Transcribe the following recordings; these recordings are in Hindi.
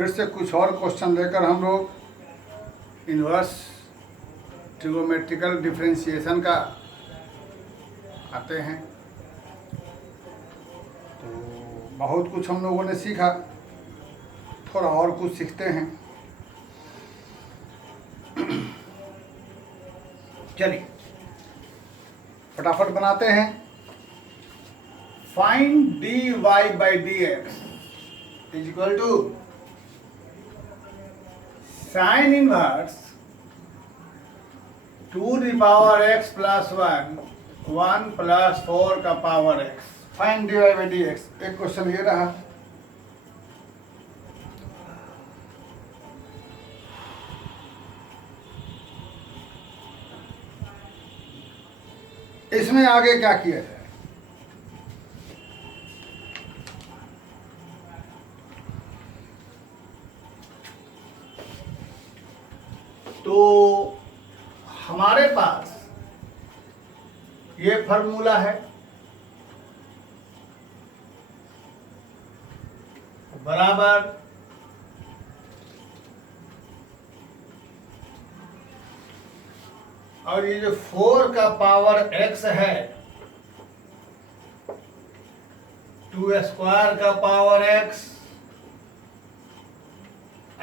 फिर से कुछ और क्वेश्चन लेकर हम लोग इन्वर्स ट्रिगोमेट्रिकल डिफरेंशिएशन का आते हैं। तो बहुत कुछ हम लोगों ने सीखा, थोड़ा और कुछ सीखते हैं। चलिए फटाफट बनाते हैं। Find dy by dx is equal to sine inverse 2 की पावर x प्लस 1 प्लस 4 का power x। Find dy by dx। एक क्वेश्चन ये रहा। इसमें आगे क्या किया जाए? तो हमारे पास ये फॉर्मूला है, बराबर और ये जो 4 का पावर x है 2 स्क्वायर का पावर x,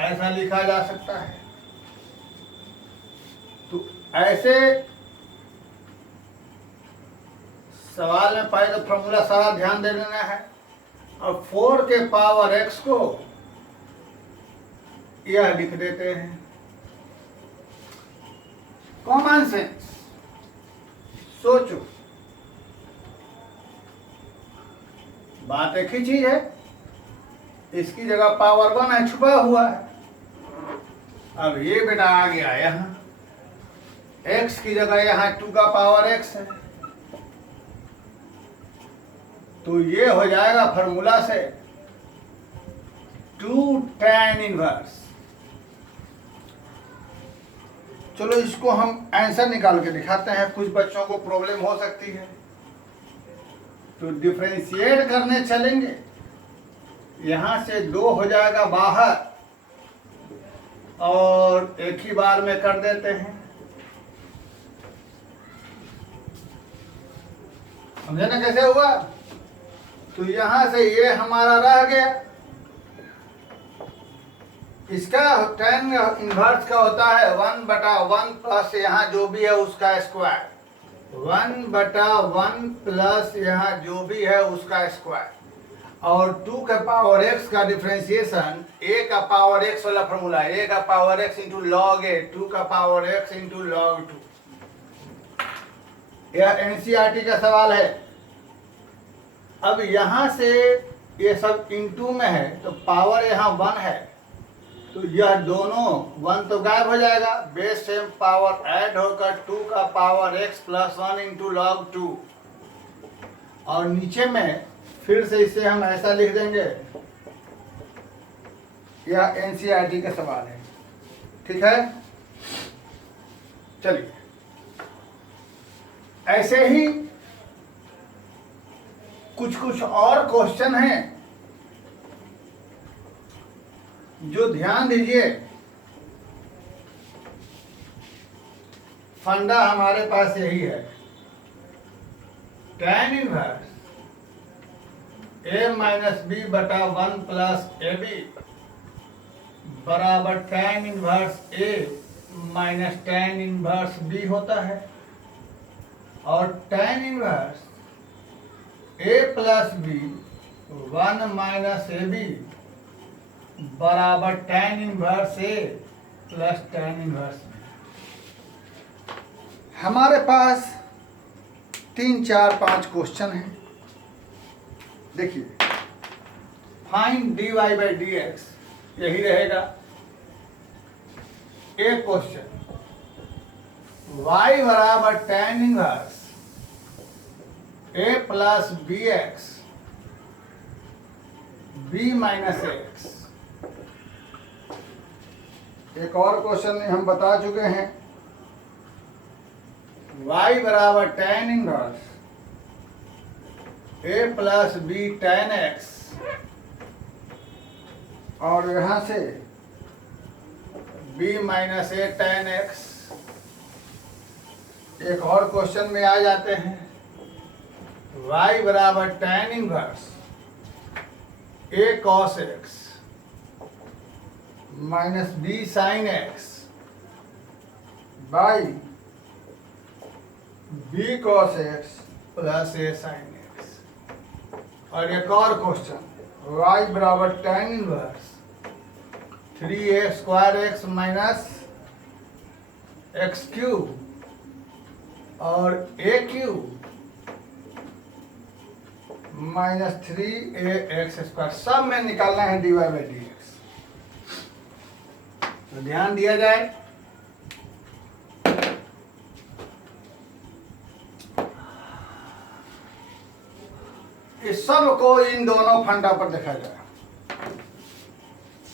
ऐसा लिखा जा सकता है। तो ऐसे सवाल में पहले तो फॉर्मूला सारा ध्यान दे देना है और 4 के पावर x को यह लिख देते हैं। कॉमन सेंस, सोचो, बात एक ही चीज है। इसकी जगह पावर 1 है, छुपा हुआ है। अब ये बेटा आ गया यहाँ, x की जगह यहाँ 2 का पावर x है, तो ये हो जाएगा फॉर्मूला से 2 tan इनवर्स। चलो इसको हम आंसर निकाल के दिखाते हैं, कुछ बच्चों को प्रॉब्लम हो सकती है। तो डिफरेंशिएट करने चलेंगे, यहाँ से 2 हो जाएगा बाहर और एक ही बार में कर देते हैं। समझे ना कैसे हुआ? तो यहाँ से ये हमारा रह गया। इसका tan इनवर्स का होता है 1/1 प्लस यहाँ जो भी है उसका स्क्वायर, 1/1 प्लस यहाँ जो भी है उसका स्क्वायर, और 2 का पावर x का डिफरेंशिएशन a का पावर x वाला फॉर्मूला है, a का power x into log a, 2 का पावर x इंटू लॉग 2। यह एनसीईआरटी का सवाल है। अब यहाँ से ये सब इंटू में है तो पावर यहाँ 1 है, तो यह दोनों 1 तो गायब हो जाएगा, बेस सेम पावर ऐड होकर 2 का power x plus 1 into log 2, और नीचे में फिर से इसे हम ऐसा लिख देंगे। यह एनसीईआरटी का सवाल है, ठीक है। चलिए ऐसे ही कुछ और क्वेश्चन हैं जो ध्यान दीजिए। फंडा हमारे पास यही है, tan inverse a minus b बटा 1 प्लस ए बी बराबर tan inverse a minus tan inverse b होता है, और tan inverse a plus b 1 minus a b बराबर tan inverse a plus tan inverse b। हमारे पास 3, 4, 5 क्वेश्चन हैं। देखिए, फाइंड dy by dx यही रहेगा। एक क्वेश्चन, y बराबर tan inverse a plus b x b minus x. एक और क्वेश्चन हम बता चुके हैं, y बराबर tan inverse a plus b tan x और यहाँ से b minus a tan x। एक और क्वेश्चन में आ जाते हैं, y बराबर tan inverse a cos x minus b sin x by b cos x plus a sin x। और एक और क्वेश्चन, y बराबर tan inverse 3a square x minus X cube और a cube minus 3ax square, सब में निकालना है dy बाई डी एक्स। तो ध्यान दिया जाए, इस सब को इन दोनों फंडा पर देखा जाए।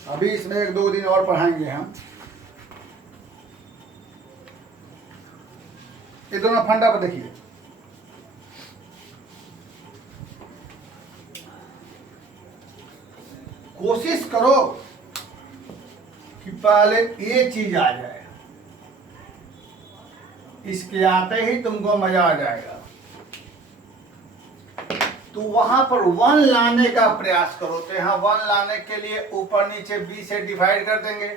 अभी इसमें 1-2 दिन और पढ़ाएंगे हम। ये दोनों फंडा पर देखिए, कोशिश करो कि पहले ये चीज आ जाए, इसके आते ही तुमको मजा आ जाएगा। तो वहां पर 1 लाने का प्रयास करो। तो यहाँ 1 लाने के लिए ऊपर नीचे b से डिवाइड कर देंगे।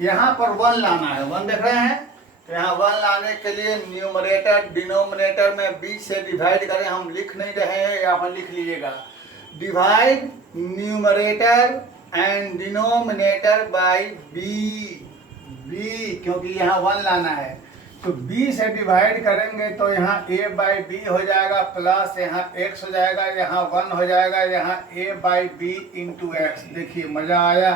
यहाँ पर 1 लाना है, 1 देख रहे हैं। तो यहाँ 1 लाने के लिए न्यूमरेटर डिनोमिनेटर में b से डिवाइड करें। हम लिख नहीं रहे हैं, यहाँ पर लिख लीजिएगा, divide numerator and denominator by b, क्योंकि यहाँ 1 लाना है। तो b से डिवाइड करेंगे तो यहाँ a बाई बी हो जाएगा, प्लस यहाँ x हो जाएगा, यहाँ 1 हो जाएगा, यहाँ a by b into x. देखिए मजा आया,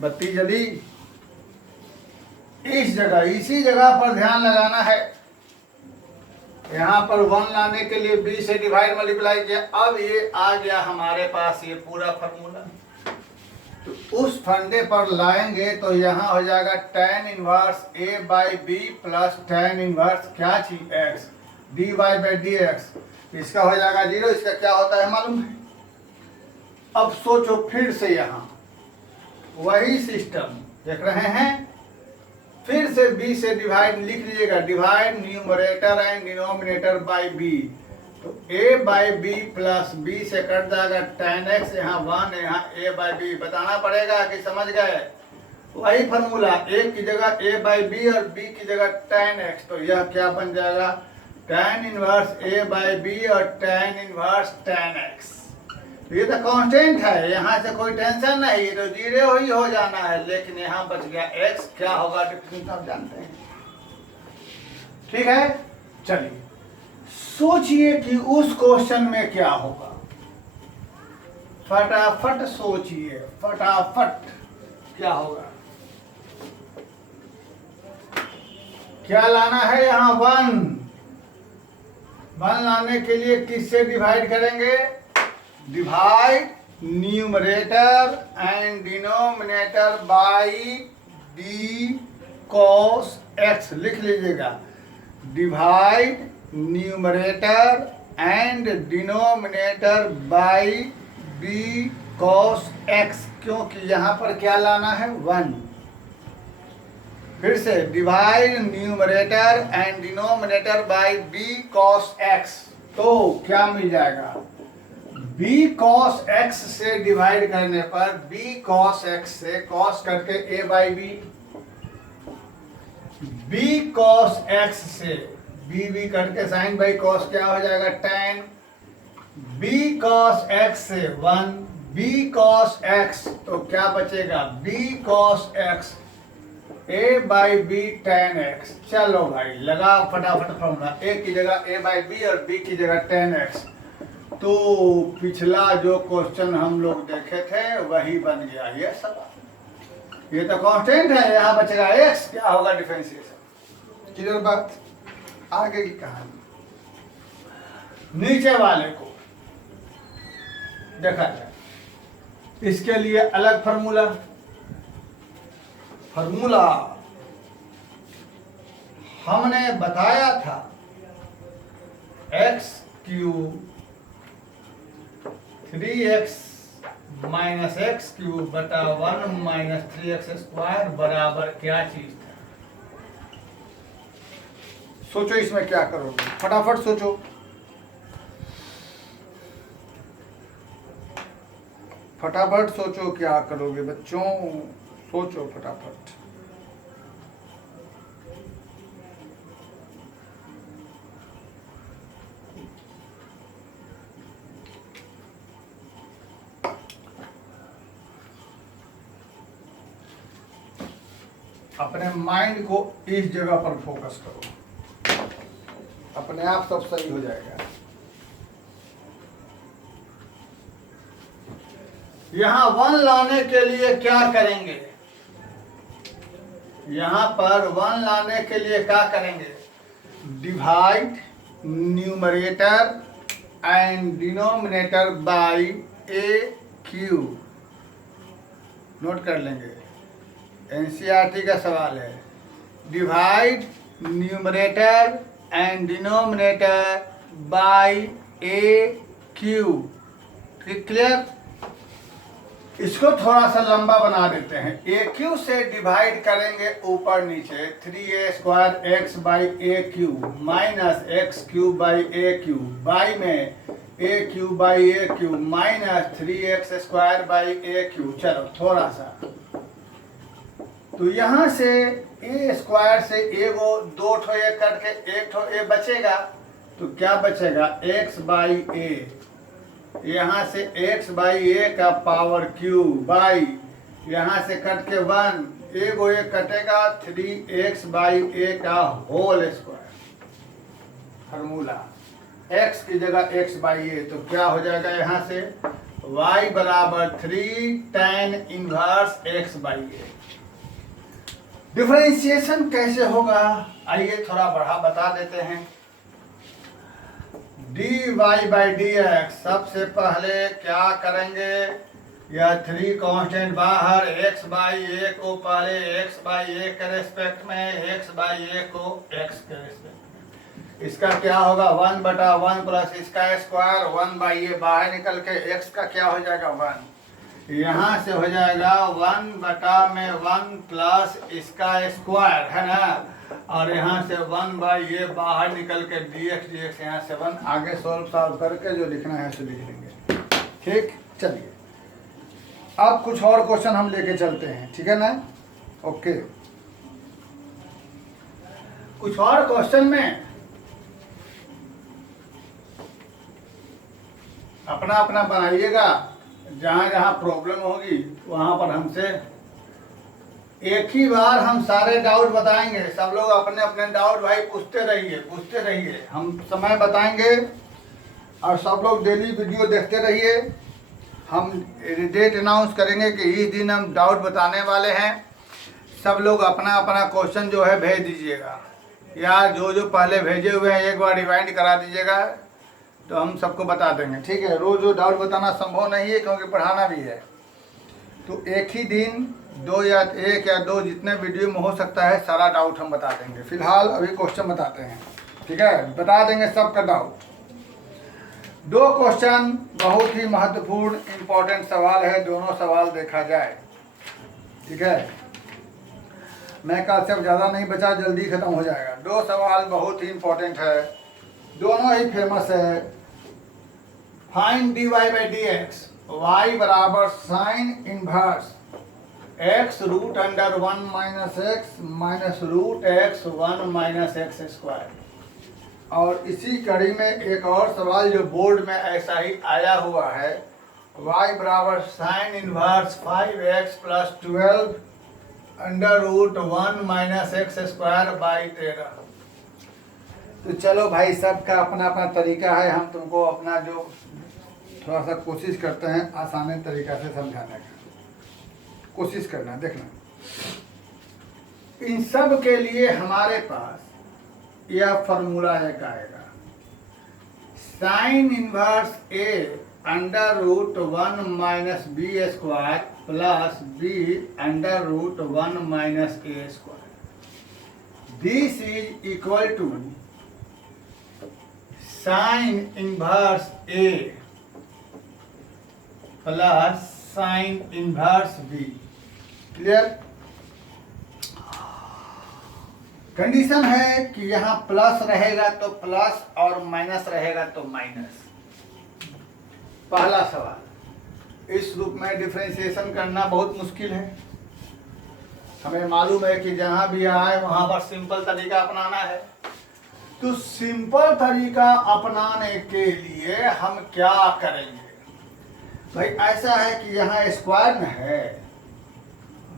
बत्ती जली। इस जगह, इसी जगह पर ध्यान लगाना है। यहाँ पर 1 लाने के लिए b से डिवाइड मल्टीप्लाई किया। अब ये आ गया हमारे पास ये पूरा फार्मूला। तो उस फंडे पर लाएंगे तो यहाँ हो जाएगा tan inverse a by b plus tan inverse क्या चीज x dy by d x. इसका हो जाएगा 0। इसका क्या होता है मालूम है? अब सोचो फिर से, यहाँ वही सिस्टम देख रहे हैं। फिर से b से डिवाइड लिख लीजिएगा, divide numerator and denominator by b। तो a by b plus b से कट जाएगा tan x, यहाँ 1, यहाँ a बाई बी। बताना पड़ेगा कि समझ गए? वही फार्मूला, a की जगह a बाई बी और b की जगह tan x। तो यह क्या बन जाएगा? tan inverse a by b और tan इनवर्स tan x। तो ये तो कांस्टेंट है, यहाँ से कोई टेंशन नहीं, ये तो 0 ही हो जाना है। लेकिन यहाँ बच गया x, क्या होगा डिफरेंस आप जानते हैं। ठीक है, चलिए सोचिए कि उस क्वेश्चन में क्या होगा। फटाफट सोचिए, फटाफट क्या होगा। क्या लाना है? यहाँ 1 लाने के लिए किससे डिवाइड करेंगे? Divide numerator and denominator by d cos x. लिख लीजिएगा, divide numerator and denominator by b cos x, क्योंकि यहाँ पर क्या लाना है? 1। फिर से divide numerator and denominator by b cos x. तो क्या मिल जाएगा? b cos x से डिवाइड करने पर b cos x से cos करके a by b, b cos x से b करके sin बाई cos क्या हो जाएगा? tan। b cos x से 1, b cos x, तो क्या बचेगा? b cos x a by b tan x। चलो भाई लगा फटाफट फॉर्मूला, a की जगह a बाई बी और b की जगह tan x। तो पिछला जो क्वेश्चन हम लोग देखे थे वही बन गया ये सब। ये तो कांस्टेंट है, यहाँ बचेगा x, क्या होगा? डिफरेंशिएशन। क्लियर बात? आगे की कहानी, नीचे वाले को देखा जाए। इसके लिए अलग फार्मूला हमने बताया था, x cube 3x minus X cube बटा 1 माइनस 3x स्क्वायर बराबर क्या चीज था? सोचो इसमें क्या करोगे, फटाफट सोचो। फटाफट सोचो क्या करोगे बच्चों, सोचो फटाफट। अपने माइंड को इस जगह पर फोकस करो, अपने आप सब सही हो जाएगा। यहां 1 लाने के लिए क्या करेंगे? यहां पर 1 लाने के लिए क्या करेंगे? Divide numerator and denominator by A cube. Note कर लेंगे, एनसीईआरटी का सवाल है। Divide numerator and denominator by A cube. Clear? इसको थोड़ा सा लंबा बना देते हैं। ए क्यू से डिवाइड करेंगे ऊपर नीचे, 3a square X by A cube minus X cube by A cube, by में A cube by A cube minus 3x square by A cube. चलो थोड़ा सा, तो यहाँ से ए स्क्वायर से ए वो 2 ठो ए कट के 1 ठो ए बचेगा, तो क्या बचेगा? x बाई ए। यहाँ से x बाई ए का पावर क्यूब बाई यहाँ से कट के 1, एगो ए कटेगा 3x बाई ए का होल स्क्वायर। फार्मूला x की जगह x बाई ए, तो क्या हो जाएगा? यहाँ से y बराबर 3 tan inverse x by A. Differentiation कैसे होगा? आइए थोड़ा बढ़ा बता देते हैं। dy बाई डी एक्स, सबसे पहले क्या करेंगे? यह 3 कांस्टेंट बाहर, x बाई ए को पहले x बाई ए के रेस्पेक्ट में, x बाई ए को x के रेस्पेक्ट में। इसका क्या होगा? 1 बटा 1 प्लस इसका स्क्वायर, 1 बाई ए बाहर निकल के x का क्या हो जाएगा? 1। यहाँ से हो जाएगा 1 बटा में 1 प्लस इसका स्क्वायर, है ना? और यहाँ से 1 बाई ये बाहर निकल के dx यहाँ से 1। आगे सॉल्व करके जो लिखना है सो लिख लेंगे। ठीक, चलिए अब कुछ और क्वेश्चन हम लेके चलते हैं, ठीक है ना? ओके, कुछ और क्वेश्चन में अपना अपना बनाइएगा, जहाँ जहाँ प्रॉब्लम होगी वहाँ पर हमसे एक ही बार हम सारे डाउट बताएंगे। सब लोग अपने अपने डाउट भाई पूछते रहिए, हम समय बताएंगे और सब लोग डेली वीडियो देखते रहिए। हम डेट अनाउंस करेंगे कि इस दिन हम डाउट बताने वाले हैं। सब लोग अपना अपना क्वेश्चन जो है भेज दीजिएगा, या जो जो पहले भेजे हुए हैं एक बार रिवाइंड करा दीजिएगा, तो हम सबको बता देंगे। ठीक है, रोज जो डाउट बताना संभव नहीं है क्योंकि पढ़ाना भी है, तो एक ही दिन 1 या 2 जितने वीडियो में हो सकता है सारा डाउट हम बता देंगे। फिलहाल अभी क्वेश्चन बताते हैं, ठीक है? बता देंगे सबका डाउट। 2 क्वेश्चन बहुत ही महत्वपूर्ण इंपॉर्टेंट सवाल है, दोनों सवाल देखा जाए, ठीक है? मैं कल से अब ज़्यादा नहीं बचा, जल्दी खत्म हो जाएगा। 2 सवाल बहुत ही इंपॉर्टेंट है, दोनों ही फेमस है। Find dy by d x, y बराबर sine inverse x root under 1 minus x minus root x 1 minus x square. और इसी कड़ी में एक और सवाल जो बोर्ड में ऐसा ही आया हुआ है, y बराबर sine inverse 5x plus 12 under root 1 minus x square by 13। तो चलो भाई, सबका अपना अपना तरीका है, हम तुमको अपना जो थोड़ा सा कोशिश करते हैं आसानी तरीका से समझाने का कोशिश करना। देखना, इन सब के लिए हमारे पास यह फॉर्मूला एक आएगा, sine inverse a under root 1 minus b square plus b under root 1 minus a square. This is equal to sine inverse a plus sine inverse b. Clear? Condition है कि यहाँ प्लस रहेगा तो प्लस और माइनस रहेगा तो माइनस। पहला सवाल, इस रूप में डिफरेंशिएशन करना बहुत मुश्किल है। हमें मालूम है कि जहां भी आए वहां पर सिंपल तरीका अपनाना है। तो सिंपल तरीका अपनाने के लिए हम क्या करेंगे भाई? ऐसा है कि यहाँ स्क्वायर में है,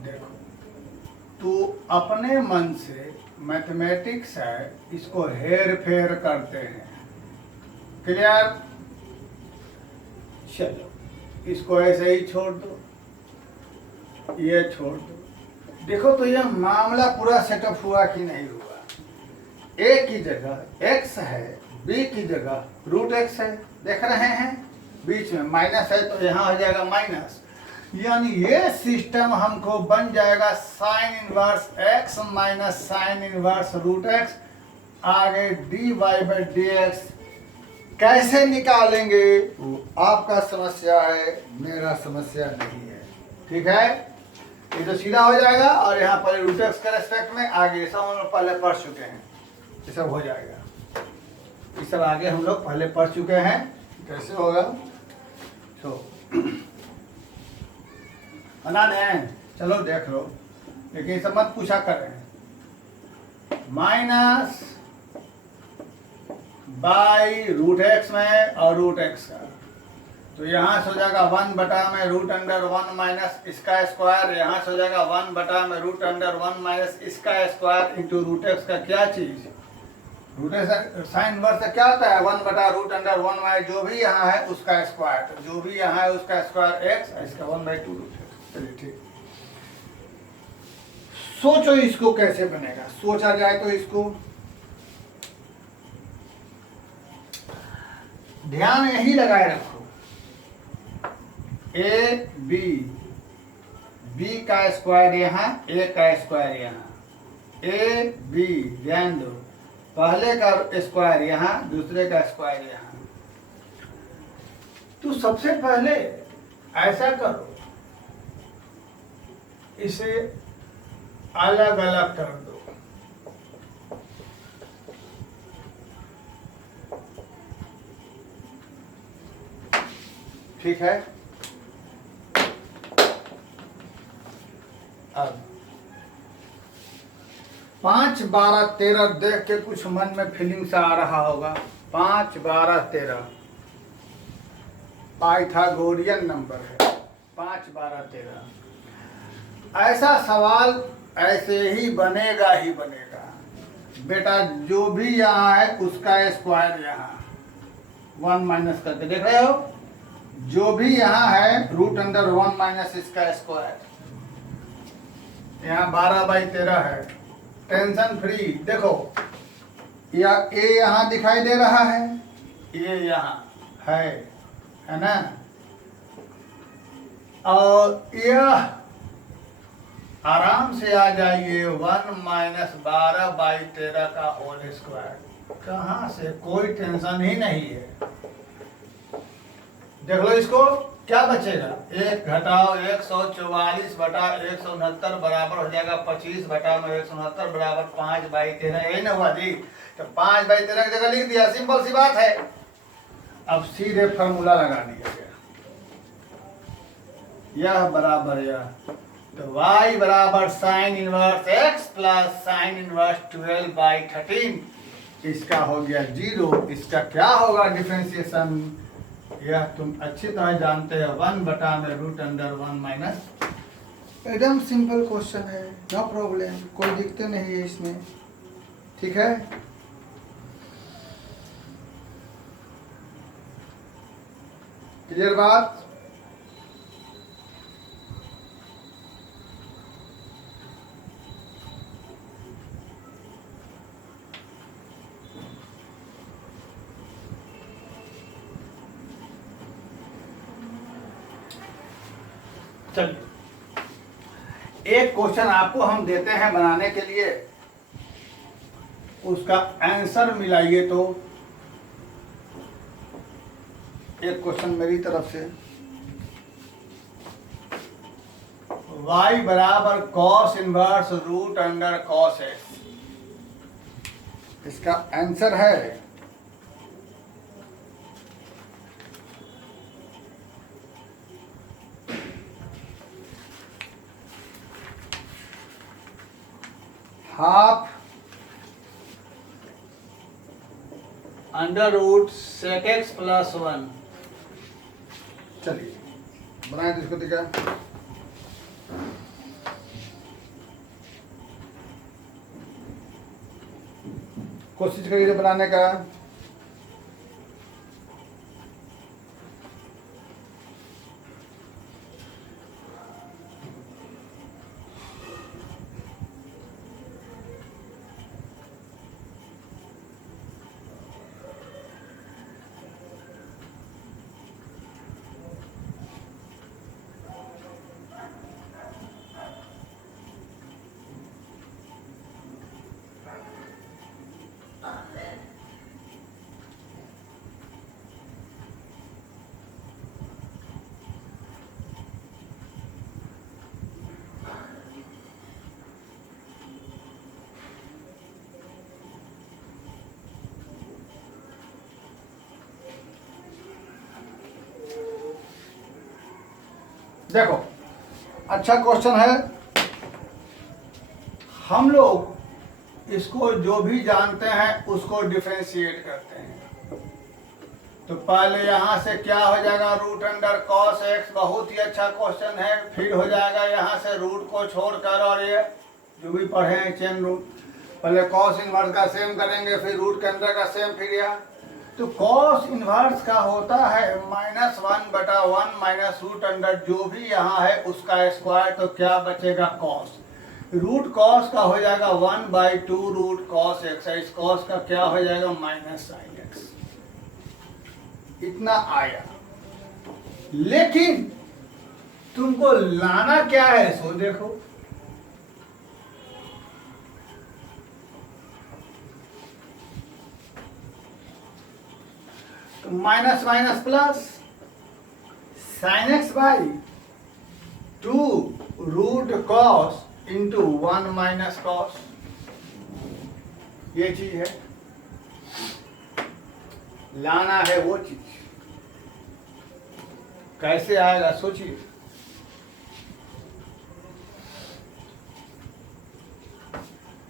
देखो, तो अपने मन से मैथमेटिक्स है, इसको हेर फेर करते हैं। क्लियर? चलो, इसको ऐसे ही छोड़ दो, ये छोड़ दो। देखो तो यह मामला पूरा सेटअप हुआ कि नहीं हुआ? ए की जगह x है, b की जगह रूट x है, देख रहे हैं? बीच में माइनस है तो यहाँ हो जाएगा माइनस, यानी ये सिस्टम हमको बन जाएगा sine inverse x minus sine inverse root x। आगे dy बाई dx कैसे निकालेंगे वो आपका समस्या है, मेरा समस्या नहीं है। ठीक है? ये तो सीधा हो जाएगा और यहाँ पर रूट एक्स के रेस्पेक्ट में आगे सब हम लोग पहले पढ़ चुके हैं, ये सब हो जाएगा। ये सब आगे हम लोग पहले पढ़ चुके हैं, कैसे होगा तो बना दें। चलो देख लो, लेकिन सब मत पूछा करें। माइनस बाई रूट एक्स में और रूट एक्स का, तो यहाँ से हो जाएगा 1 बटा में रूट अंडर 1 माइनस इसका स्क्वायर। यहाँ से हो जाएगा 1 बटा में रूट अंडर 1 माइनस इसका स्क्वायर इंटू रूट एक्स का क्या चीज? रूट एक्स साइन इनवर्स से क्या होता है? 1 बटा रूट अंडर 1 माइनस जो भी यहाँ है उसका स्क्वायर, तो जो भी यहाँ है उसका स्क्वायर एक्स, इसका 1/2 रूट एक्स। चलिए ठीक, सोचो इसको कैसे बनेगा। सोचा जाए तो इसको ध्यान यही लगाए रखो, ए बी, बी का स्क्वायर यहाँ, ए का स्क्वायर यहाँ, ए बी, ध्यान दो, पहले का स्क्वायर यहाँ, दूसरे का स्क्वायर यहाँ। तो सबसे पहले ऐसा करो, इसे अलग अलग कर दो। ठीक है? अब 5, 12, 13 देख के कुछ मन में फीलिंग सा आ रहा होगा। 5, 12, 13 पाइथागोरियन नंबर है। 5, 12, 13 ऐसा सवाल ऐसे ही बनेगा ही बनेगा बेटा। जो भी यहाँ है उसका स्क्वायर यहाँ 1 माइनस करके देख रहे हो, जो भी यहाँ है रूट अंडर 1 माइनस इसका स्क्वायर। यहाँ 12/13 है, टेंशन फ्री। देखो या ए यहाँ दिखाई दे रहा है, ये यहाँ है ना, और यह आराम से आ जाइए 1 माइनस 12/13 का होल स्क्वायर। कहाँ से, कोई टेंशन ही नहीं है। देख लो इसको, क्या बचेगा? 1 घटाओ 144 बटा 169 बराबर हो जाएगा 25 बटा में 169 बराबर 5/13। यही ना हुआ जी? तो 5/13 की जगह लिख दिया, सिंपल सी बात है। अब सीधे फॉर्मूला लगा दिया गया, यह बराबर यह, तो y बराबर sine inverse x plus sine inverse 12/13। इसका हो गया 0। इसका क्या होगा डिफरेंशिएशन? यह तुम अच्छी तरह जानते हो, 1 बटा में रूट अंडर 1 माइनस। एकदम सिंपल क्वेश्चन है, नो प्रॉब्लम, कोई दिक्कत नहीं है इसमें। ठीक है? क्लियर बात? चलिए, एक क्वेश्चन आपको हम देते हैं बनाने के लिए, उसका आंसर मिलाइए तो एक क्वेश्चन मेरी तरफ से, y बराबर cos inverse root under cos x, इसका आंसर है half under root sec x plus 1। चलिए बनाए तो इसको दिखा, कोशिश करिए बनाने का। देखो अच्छा क्वेश्चन है। हम लोग इसको जो भी जानते हैं उसको डिफरेंशिएट करते हैं। तो पहले यहाँ से क्या हो जाएगा, रूट अंडर कॉस एक्स, बहुत ही अच्छा क्वेश्चन है। फिर हो जाएगा यहाँ से रूट को छोड़कर, और ये जो भी पढ़े हैं चेन रूट, पहले कॉस इनवर्स का सेम करेंगे, फिर रूट के अंदर का सेम, फिर यह। तो कॉस इनवर्स का होता है -1/1 माइनस रूट अंडर जो भी यहाँ है उसका स्क्वायर। तो क्या बचेगा, कॉस। रूट कॉस का हो जाएगा 1/2 रूट कॉस एक्स, इस कॉस का क्या हो जाएगा, माइनस साइन एक्स। इतना आया, लेकिन तुमको लाना क्या है सो देखो। तो minus minus plus sine x by 2 root cos into 1 minus cos, ये चीज है, लाना है वो चीज। कैसे आएगा सोचिए।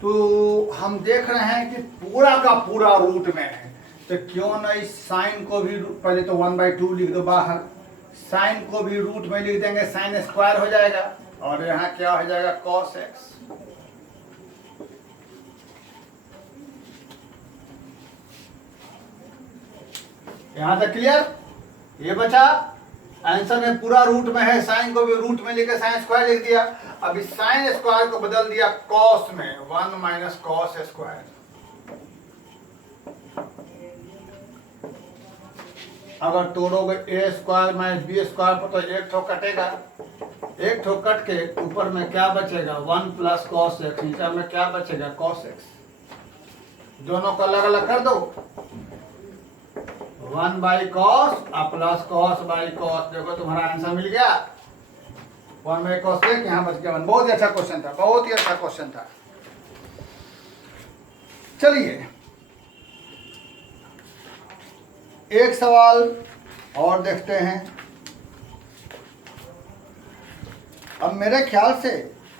तो हम देख रहे हैं कि पूरा का पूरा रूट में है, तो क्यों ना इस साइन को भी, पहले तो 1/2 लिख दो बाहर, साइन को भी रूट में लिख देंगे, साइन स्क्वायर हो जाएगा, और यहाँ क्या हो जाएगा, कॉस एक्स। यहां तक क्लियर। ये बचा, आंसर में पूरा रूट में है, साइन को भी रूट में लेकर साइन स्क्वायर लिख दिया। अब इस साइन स्क्वायर को बदल दिया कॉस में, 1 माइनस कॉस स्क्वायर। अगर तोड़ोगे ए स्क्वायर माइनस बी स्क्वायर पर, तो एक ठो कटेगा, एक ठो कट के ऊपर में क्या बचेगा, 1 प्लस कॉस एक्स, नीचे में क्या बचेगा, कॉस एक्स। दोनों को अलग अलग कर दो, 1 by cos plus cos by cos, देखो तुम्हारा आंसर मिल गया, 1 बाई कॉस एक, यहाँ बच गया 1। बहुत ही अच्छा क्वेश्चन था, बहुत ही अच्छा क्वेश्चन था। चलिए एक सवाल और देखते हैं। अब मेरे ख्याल से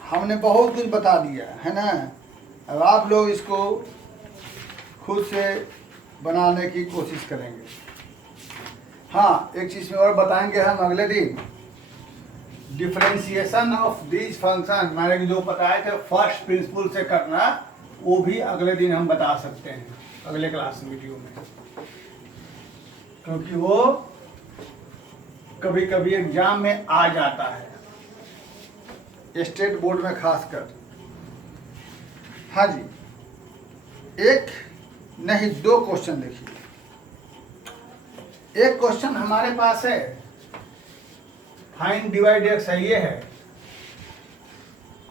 हमने बहुत कुछ बता दिया है ना, अब आप लोग इसको खुद से बनाने की कोशिश करेंगे। हाँ, एक चीज़ में और बताएंगे हम अगले दिन, डिफरेंशिएशन ऑफ दीज फंक्शन, मैंने जो बताए थे फर्स्ट प्रिंसिपल से करना, वो भी अगले दिन हम बता सकते हैं, अगले क्लास वीडियो में, क्योंकि वो कभी कभी एग्जाम में आ जाता है, स्टेट बोर्ड में खासकर। हाँ जी, एक नहीं 2 क्वेश्चन देखिए। एक क्वेश्चन हमारे पास है, फाइंड डिवाइड एक्स है, ये है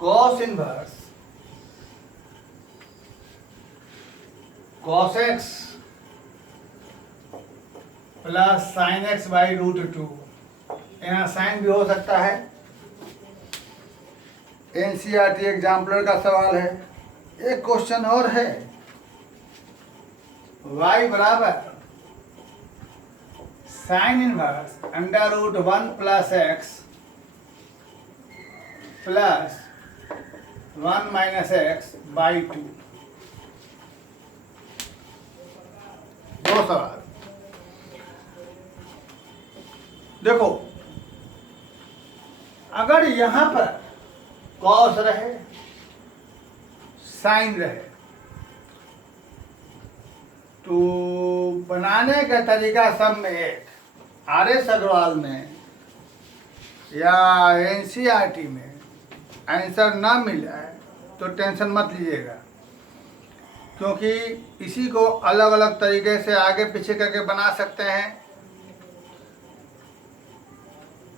cos inverse cos X plus sine x by √2। यहाँ साइन भी हो सकता है। एनसीईआरटी एग्जाम्पलर का सवाल है। एक क्वेश्चन और है, y बराबर sine inverse √1 plus x plus 1 minus x by 2। दो सवाल। देखो, अगर यहां पर कॉस रहे, साइन रहे, तो बनाने का तरीका सब में एक, आर.एस. अग्रवाल में या एनसीईआरटी में आंसर ना मिला है तो टेंशन मत लीजिएगा, क्योंकि इसी को अलग अलग तरीके से आगे पीछे करके बना सकते हैं।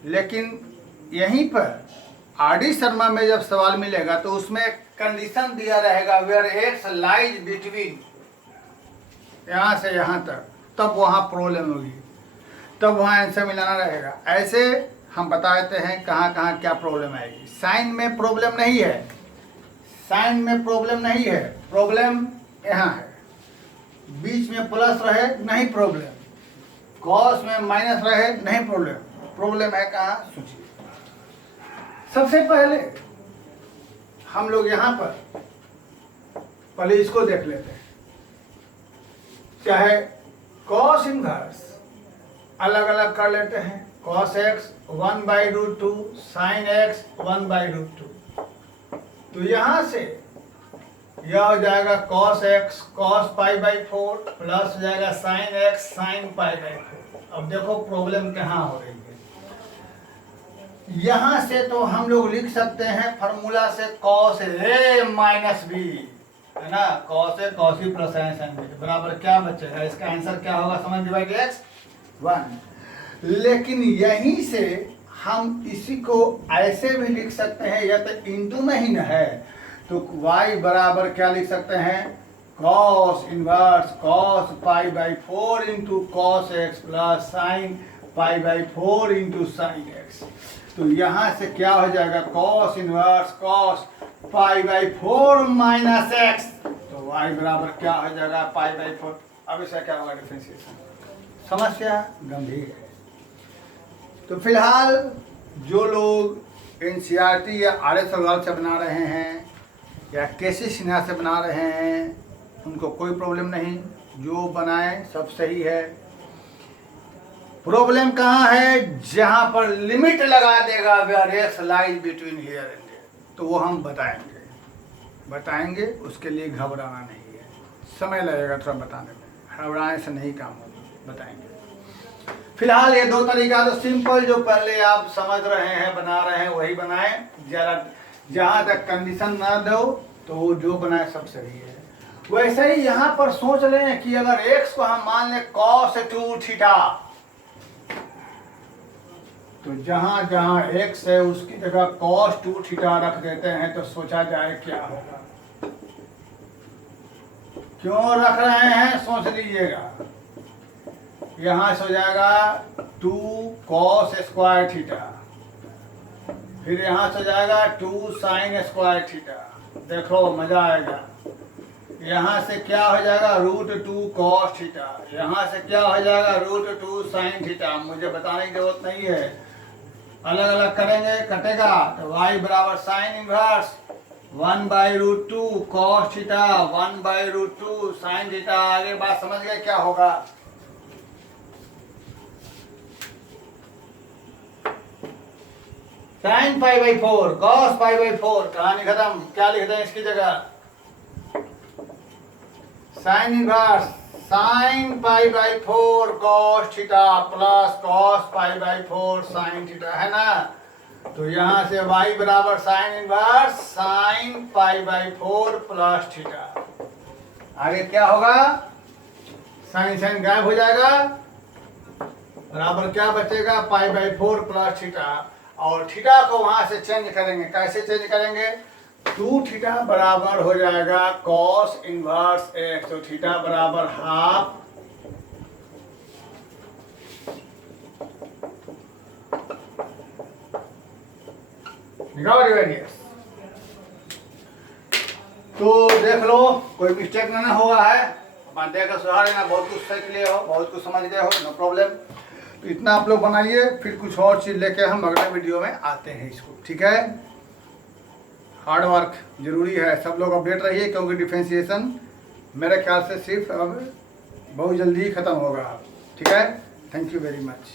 लेकिन यहीं पर आर.डी. शर्मा में जब सवाल मिलेगा तो उसमें कंडीशन दिया रहेगा वेयर एक्स लाइज बिटवीन, यहाँ से यहाँ तक, तब वहाँ प्रॉब्लम होगी, तब वहाँ आंसर मिलाना रहेगा। ऐसे हम बता देते हैं कहाँ कहाँ क्या प्रॉब्लम आएगी। साइन में प्रॉब्लम नहीं है, साइन में प्रॉब्लम नहीं है, प्रॉब्लम यहाँ है। बीच में प्लस रहे नहीं प्रॉब्लम, कॉस में माइनस रहे नहीं प्रॉब्लम, प्रॉब्लम है कहाँ, सोचिए। सबसे पहले हम लोग यहाँ पर पहले इसको देख लेते हैं। चाहे कॉस इनवर्स अलग अलग कर लेते हैं। Cos x 1/√2, sine x 1/√2। तो यहाँ से यह हो जाएगा कॉस एक्स कॉस π/4 प्लस हो जाएगा साइन एक्स साइन π/4। अब देखो प्रॉब्लम कहाँ हो रही है। यहाँ से तो हम लोग लिख सकते हैं फॉर्मूला से कॉस ए माइनस बी, है ना, cos A cos B plus sine sine B बराबर क्या बचेगा, इसका आंसर क्या होगा, समझ डिवाइड एक्स 1। लेकिन यहीं से हम इसी को ऐसे भी लिख सकते हैं, या तो इंटू में ही न है तो y बराबर क्या लिख सकते हैं, cos inverse cos π/4 into cos X plus sine π/4 into sine X. तो यहाँ से क्या हो जाएगा, cos inverse cos π/4 minus X, तो y बराबर क्या हो जाएगा π/4। अब इसका क्या होगा, डिफरेंशिएशन। समस्या गंभीर है। तो फिलहाल जो लोग एनसीईआरटी या आर.एस. अग्रवाल से बना रहे हैं या के.सी. सिन्हा से बना रहे हैं, उनको कोई प्रॉब्लम नहीं, जो बनाए सब सही है। प्रॉब्लम कहाँ है, जहाँ पर लिमिट लगा देगा where x lies between here and there, तो वो हम बताएंगे। उसके लिए घबराना नहीं है, समय लगेगा थोड़ा बताने में, घबराने से नहीं काम होगा, बताएंगे। फिलहाल ये दो तरीका तो सिंपल, जो पहले आप समझ रहे हैं बना रहे हैं वही बनाएं। जरा जहाँ तक कंडीशन ना दो तो जो बनाए सब सही है। वैसे ही यहाँ पर सोच लें कि अगर x को हम मान लें cos 2 थीटा, तो जहाँ जहाँ x है उसकी जगह cos 2 थीटा रख देते हैं, तो सोचा जाए क्या होगा। क्यों रख रहे हैं सोच लीजिएगा। यहाँ से हो जाएगा 2 cos स्क्वायर थीटा, फिर यहाँ से हो जाएगा 2 साइन स्क्वायर थीटा। देखो मजा आएगा। यहाँ से क्या हो जाएगा √2 cos थीटा, यहाँ से क्या हो जाएगा √2 साइन थीटा। मुझे बताने की जरूरत नहीं है, अलग अलग करेंगे कटेगा। तो y बराबर sine inverse 1/√2 cos theta 1/√2 sine theta. आगे बात समझ गए क्या होगा। साइन π/4 cos π/4, कहानी खत्म। क्या लिखते हैं इसकी जगह, sine inverse sine π/4 cos theta plus cos π/4 sine theta, है ना। तो यहाँ से y बराबर sine inverse sine π/4 plus theta. आगे क्या होगा, साइन साइन गायब हो जाएगा, बराबर क्या बचेगा π/4 प्लस थीटा। और थीटा को वहां से चेंज करेंगे, कैसे चेंज करेंगे, 2 थीटा बराबर हो जाएगा cos इनवर्स x, तो थीटा बराबर हाफ रिकवरी वेरियस। तो देख लो कोई मिस्टेक ना हुआ है, अपन देख कर सुधार लेना। बहुत कुछ सीख लिए हो, बहुत कुछ समझ गए हो, नो प्रॉब्लम। तो इतना आप लोग बनाइए, फिर कुछ और चीज़ लेके हम अगले वीडियो में आते हैं इसको, ठीक है। हार्ड वर्क जरूरी है, सब लोग अपडेट रहिए, क्योंकि डिफ्रेंशिएशन मेरे ख्याल से सिर्फ अब बहुत जल्दी ही ख़त्म होगा, ठीक है। Thank you very much.